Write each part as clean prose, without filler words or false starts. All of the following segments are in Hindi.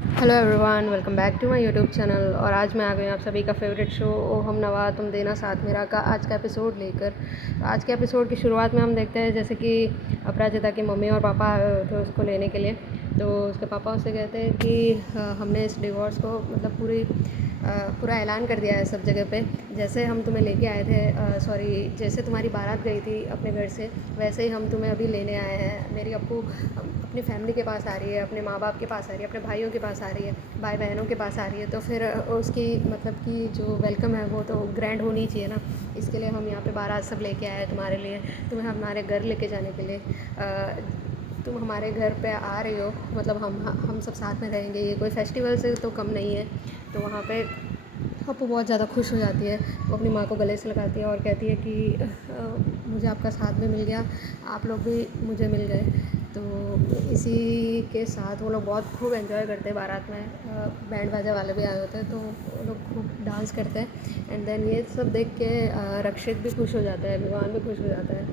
Hello everyone, welcome back to my YouTube channel. और आज मैं आ गई हूँ आप सभी का फेवरेट शो ओ हम नवा तुम देना साथ मेरा का आज का एपिसोड लेकर। तो आज के एपिसोड की शुरुआत में हम देखते हैं जैसे कि अपराजिता की मम्मी और पापा आए थे उसको लेने के लिए। तो उसके पापा उससे कहते हैं कि हमने इस डिवोर्स को मतलब पूरा ऐलान कर दिया है सब जगह पे। जैसे हम तुम्हें लेके आए थे, सॉरी, जैसे तुम्हारी बारात गई थी अपने घर से, वैसे ही हम तुम्हें अभी लेने आए हैं। मेरी अप्पू अपनी फैमिली के पास आ रही है, अपने माँ बाप के पास आ रही है, अपने भाइयों के पास आ रही है, भाई बहनों के पास आ रही है। तो फिर उसकी मतलब कि जो वेलकम है वो तो ग्रैंड होनी चाहिए ना। इसके लिए हम यहाँ पे बारात सब लेके आए हैं तुम्हारे लिए, तुम्हें हमारे घर लेके जाने के लिए। तुम हमारे घर पे आ रही हो, मतलब हम सब साथ में रहेंगे, ये कोई फेस्टिवल से तो कम नहीं है। तो वहाँ पे अपू बहुत ज़्यादा खुश हो जाती है। वो अपनी माँ को गले से लगाती है और कहती है कि मुझे आपका साथ भी मिल गया, आप लोग भी मुझे मिल गए। तो इसी के साथ वो लोग बहुत खूब एंजॉय करते हैं बारात में। बैंड बाजा वाले भी आए होते हैं तो वो लोग खूब डांस करते हैं। एंड देन ये सब देख के रक्षित भी खुश हो जाता है, विवान भी खुश हो जाता है,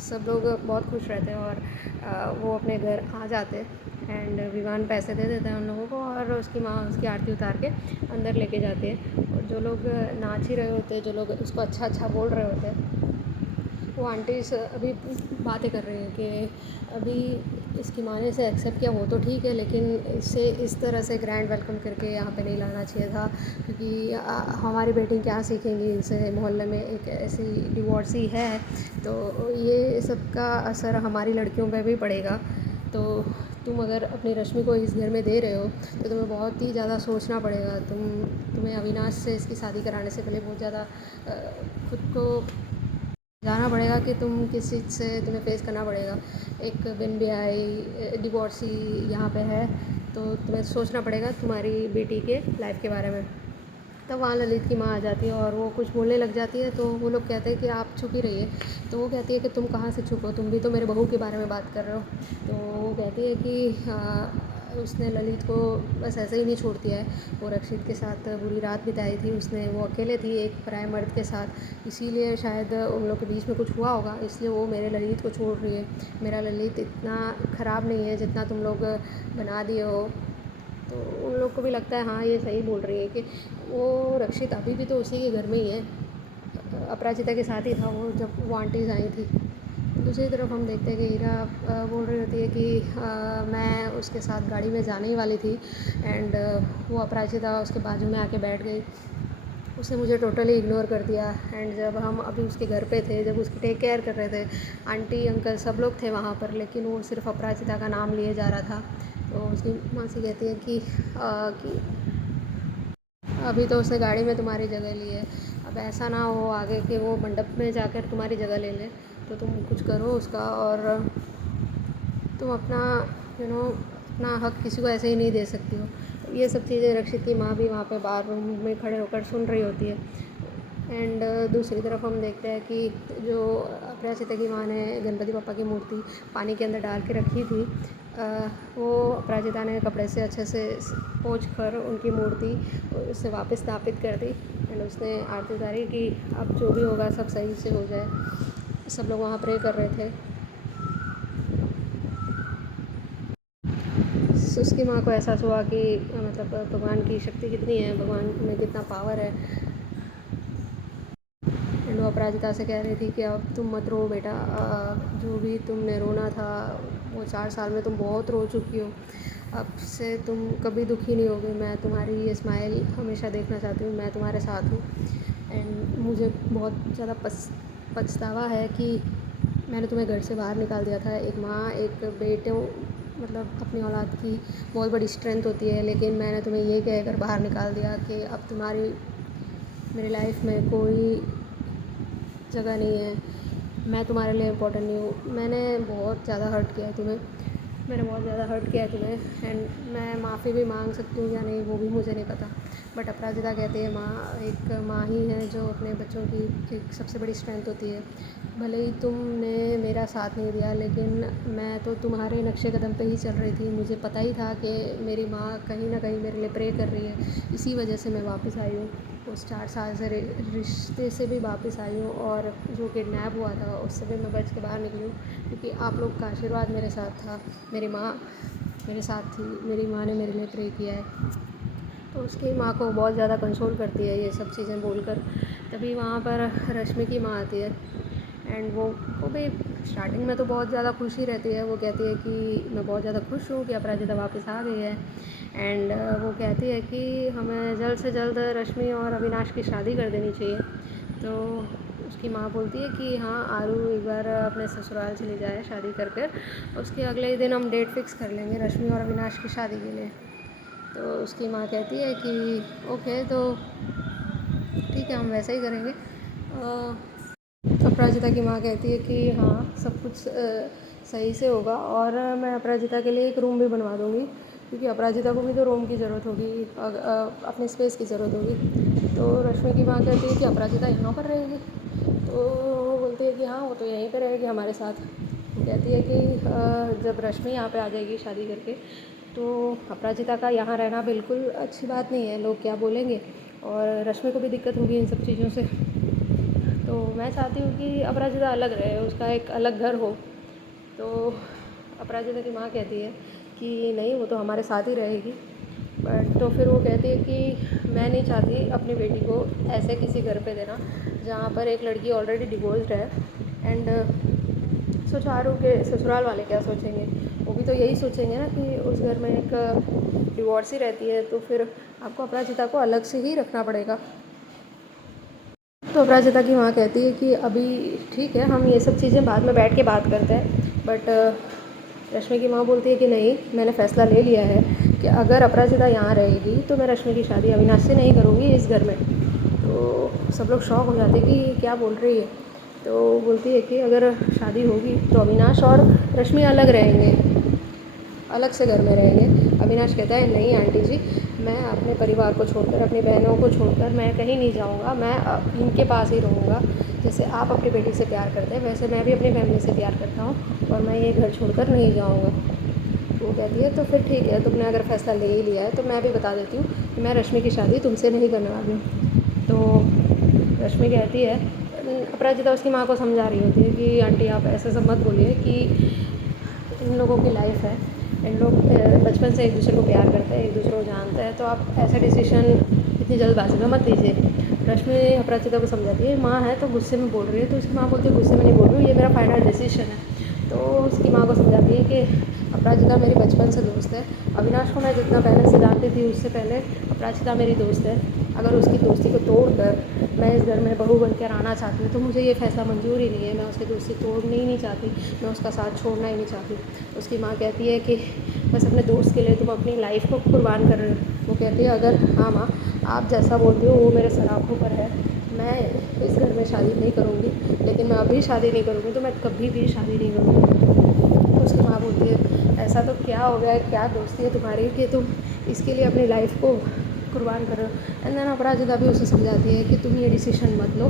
सब लोग बहुत खुश रहते हैं। और वो अपने घर आ जाते हैं एंड विवान पैसे दे देता है उन लोगों को और उसकी माँ उसकी आरती उतार के अंदर लेके जाती है। और जो लोग नाच ही रहे होते हैं, जो लोग उसको अच्छा अच्छा बोल रहे होते हैं, वो आंटीज़ अभी बातें कर रही हैं कि अभी इसकी माँ ने इसे एक्सेप्ट किया वो तो ठीक है, लेकिन इसे इस तरह से ग्रैंड वेलकम करके यहाँ पे नहीं लाना चाहिए था। क्योंकि हमारी बेटी क्या सीखेंगी इनसे, मोहल्ले में एक ऐसी डिवोर्सी है तो ये सब का असर हमारी लड़कियों पे भी पड़ेगा। तो तुम अगर अपनी रश्मि को इस घर में दे रहे हो तो तुम्हें बहुत ही ज़्यादा सोचना पड़ेगा। तुम्हें अविनाश से इसकी शादी कराने से पहले बहुत ज़्यादा खुद को जाना पड़ेगा कि तुम किस चीज़ से तुम्हें फेस करना पड़ेगा। एक बिन ब्याही डिवोर्सी यहाँ पे है तो तुम्हें सोचना पड़ेगा तुम्हारी बेटी के लाइफ के बारे में। तब वहाँ ललित की माँ आ जाती है और वो कुछ बोलने लग जाती है। तो वो लोग कहते हैं कि आप चुप ही रहिए। तो वो कहती है कि तुम कहाँ से चुप हो, तुम भी तो मेरे बहू के बारे में बात कर रहे हो। तो वो कहती है कि उसने ललित को बस ऐसे ही नहीं छोड़ती है। वो रक्षित के साथ बुरी रात बिताई थी उसने, वो अकेले थी एक पराये मर्द के साथ, इसीलिए शायद उन लोग के बीच में कुछ हुआ होगा, इसलिए वो मेरे ललित को छोड़ रही है। मेरा ललित इतना ख़राब नहीं है जितना तुम लोग बना दिए हो। तो उन लोग को भी लगता है हाँ ये सही बोल रही है कि वो रक्षित अभी भी तो उसी के घर में ही है, अपराजिता के साथ ही था वो जब वो आंटीज़ आई थी। दूसरी तरफ हम देखते हैं कि हीरा बोल रही होती है कि मैं उसके साथ गाड़ी में जाने ही वाली थी एंड वो अपराजिता उसके बाजू में आके बैठ गई, उसने मुझे टोटली इग्नोर कर दिया। एंड जब हम अभी उसके घर पे थे, जब उसकी टेक केयर कर रहे थे, आंटी अंकल सब लोग थे वहाँ पर, लेकिन वो सिर्फ अपराजिता का नाम लिए जा रहा था। तो उसकी मासी कहती है कि अभी तो उसने गाड़ी में तुम्हारी जगह ली है, अब ऐसा ना हो आगे कि वो मंडप में जाकर तुम्हारी जगह ले ले। तो तुम कुछ करो उसका, और तुम अपना अपना हक किसी को ऐसे ही नहीं दे सकती हो। ये सब चीज़ें रक्षित की माँ भी वहाँ पे बाहर रूम में खड़े होकर सुन रही होती है। एंड दूसरी तरफ हम देखते हैं कि जो अपराजिता की माँ ने गणपति पापा की मूर्ति पानी के अंदर डाल के रखी थी, वो अपराजिता ने कपड़े से अच्छे से पोंछ कर उनकी मूर्ति उससे वापस स्थापित कर दी। एंड उसने आरती उतारी कि अब जो भी होगा सब सही से हो जाए। सब लोग वहाँ प्रे कर रहे थे। उसकी माँ को एहसास हुआ कि मतलब भगवान की शक्ति कितनी है, भगवान में कितना पावर है। एंड वो अपराजिता से कह रही थी कि अब तुम मत रो बेटा, जो भी तुमने रोना था वो 4 साल में तुम बहुत रो चुकी हो, अब से तुम कभी दुखी नहीं होगी। मैं तुम्हारी ये स्माइल हमेशा देखना चाहती हूँ, मैं तुम्हारे साथ हूँ। एंड मुझे बहुत ज़्यादा पछतावा है कि मैंने तुम्हें घर से बाहर निकाल दिया था। एक माँ एक बेटे मतलब अपनी औलाद की बहुत बड़ी स्ट्रेंथ होती है, लेकिन मैंने तुम्हें ये कहकर बाहर निकाल दिया कि अब तुम्हारी मेरी लाइफ में कोई जगह नहीं है, मैं तुम्हारे लिए इम्पोर्टेंट नहीं हूँ। मैंने बहुत ज़्यादा हर्ट किया है तुम्हें, मैंने बहुत ज़्यादा हर्ट किया है तुम्हें। एंड मैं माफ़ी भी मांग सकती हूँ या नहीं वो भी मुझे नहीं पता। बट अपराजिता कहती है माँ एक माँ ही है जो अपने बच्चों की एक सबसे बड़ी स्ट्रेंथ होती है। भले ही तुमने मेरा साथ नहीं दिया, लेकिन मैं तो तुम्हारे नक्शे कदम पे ही चल रही थी। मुझे पता ही था कि मेरी माँ कहीं ना कहीं मेरे लिए प्रे कर रही है, इसी वजह से मैं वापस आई हूँ। उस 4 साल से रिश्ते से भी वापस आई हूँ, और जो किडनैप हुआ था उससे भी मैं बच के बाहर निकली हूँ क्योंकि आप लोग का आशीर्वाद मेरे साथ था। मेरी माँ मेरे साथ थी, मेरी माँ ने मेरे लिए प्रे किया है। तो उसकी माँ को बहुत ज़्यादा कंसोल करती है ये सब चीज़ें बोलकर। तभी वहाँ पर रश्मि की माँ आती है एंड वो भी स्टार्टिंग में तो बहुत ज़्यादा खुश ही रहती है। वो कहती है कि मैं बहुत ज़्यादा खुश हूँ कि अपराजिता वापस आ गई है एंड वो कहती है कि हमें जल्द से जल्द रश्मि और अविनाश की शादी कर देनी चाहिए। तो उसकी माँ बोलती है कि हाँ आरू एक बार अपने ससुराल चली जाए शादी कर कर, उसके अगले ही दिन हम डेट फिक्स कर लेंगे रश्मि और अविनाश की शादी के लिए। तो उसकी माँ कहती है कि ओके, तो ठीक है हम वैसा ही करेंगे। अपराजिता की माँ कहती है कि हाँ सब कुछ सही से होगा और मैं अपराजिता के लिए एक रूम भी बनवा दूँगी, क्योंकि अपराजिता को भी तो रूम की ज़रूरत होगी, अपने स्पेस की ज़रूरत होगी। तो रश्मि की माँ कहती है कि अपराजिता यहाँ पर रहेगी। तो वो बोलती है कि हाँ वो तो यहीं पर रहेगी हमारे साथ। वो कहती है कि जब रश्मि यहाँ पे आ जाएगी शादी करके, तो अपराजिता का यहाँ रहना बिल्कुल अच्छी बात नहीं है, लोग क्या बोलेंगे और रश्मि को भी दिक्कत होगी इन सब चीज़ों से। तो मैं चाहती हूँ कि अपराजिता अलग रहे, उसका एक अलग घर हो। तो अपराजिता की माँ कहती है कि नहीं वो तो हमारे साथ ही रहेगी। बट तो फिर वो कहती है कि मैं नहीं चाहती अपनी बेटी को ऐसे किसी घर पे देना जहाँ पर एक लड़की ऑलरेडी डिवोर्स्ड है एंड सोचो आरू के ससुराल वाले क्या सोचेंगे। वो भी तो यही सोचेंगे ना कि उस घर में एक डिवोर्सी रहती है, तो फिर आपको अपराजिता को अलग से ही रखना पड़ेगा। तो अपराजिता की माँ कहती है कि अभी ठीक है हम ये सब चीज़ें बाद में बैठ के बात करते हैं। बट रश्मि की माँ बोलती है कि नहीं, मैंने फ़ैसला ले लिया है कि अगर अपराजिता यहाँ रहेगी तो मैं रश्मि की शादी अविनाश से नहीं करूँगी इस घर में। तो सब लोग शॉक हो जाते हैं कि क्या बोल रही है। तो बोलती है कि अगर शादी होगी तो अविनाश और रश्मि अलग रहेंगे, अलग से घर में रहेंगे। अविनाश कहता है नहीं आंटी जी, मैं अपने परिवार को छोड़कर, अपनी बहनों को छोड़कर मैं कहीं नहीं जाऊंगा, मैं इनके पास ही रहूँगा। जैसे आप अपनी बेटी से प्यार करते हैं वैसे मैं भी अपनी फैमिली से प्यार करता हूँ और मैं ये घर छोड़कर नहीं जाऊँगा। वो कहती है तो फिर ठीक है, तुमने अगर फ़ैसला ले ही लिया है तो मैं भी बता देती हूँ कि मैं रश्मि की शादी तुमसे नहीं करने वाली हूँ। तो रश्मि कहती है, अपराजिता उसकी माँ को समझा रही होती है कि आंटी आप ऐसे सब मत बोलिए कि इन लोगों की लाइफ है, इन लोग बचपन से एक दूसरे को प्यार करते हैं, एक दूसरे को जानते हैं, तो आप ऐसा डिसीजन इतनी जल्दबाजी में मत लीजिए। रश्मि अपराजिता को समझाती है, माँ है तो गुस्से में बोल रही है। तो उसकी माँ बोलती है गुस्से में नहीं बोल रही हूँ, ये मेरा फाइनल डिसीजन है। तो उसकी माँ को समझाती है कि अपराजिता मेरी बचपन से दोस्त है, अविनाश को मैं जितना पहले से जानती थी उससे पहले अपराजिता मेरी दोस्त है। अगर उसकी दोस्ती को तोड़कर मैं इस घर में बहू बनकर आना चाहती हूँ तो मुझे ये फ़ैसला मंजूर ही नहीं है। मैं उसकी दोस्ती तोड़ना ही नहीं चाहती, मैं उसका साथ छोड़ना ही नहीं चाहती। उसकी माँ कहती है कि बस अपने दोस्त के लिए तुम अपनी लाइफ को कुर्बान कर रहे हो। वो कहती है अगर हाँ माँ आप जैसा बोलती हो वो मेरे सर आँखों पर है, मैं इस घर में शादी नहीं करूँगी, लेकिन मैं अभी शादी नहीं करूँगी तो मैं कभी भी शादी नहीं करूँगी। तो उसकी माँ बोलती है ऐसा तो क्या हो गया है, क्या दोस्ती है तुम्हारी कि तुम इसके लिए अपनी लाइफ को कुर्बान कर रहे हो। एंड देन अपराजिता भी उसे समझाती है कि तुम ये डिसीजन मत लो,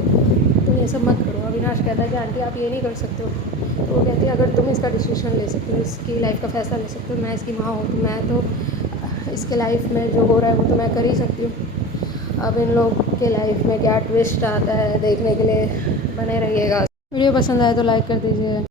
तुम ये सब मत करो। अविनाश कहता है कि आंटी आप ये नहीं कर सकते हो। तो वो कहती है अगर तुम इसका डिसीजन ले सकते हो, इसकी लाइफ का फ़ैसला ले सकते हो, मैं इसकी माँ हूँ तो मैं तो इसके लाइफ में जो हो रहा है वो तो मैं कर ही सकती हूँ। अब इन लोग के लाइफ में क्या ट्विस्ट आता है देखने के लिए बने रहिएगा। वीडियो पसंद आए तो लाइक कर दीजिए।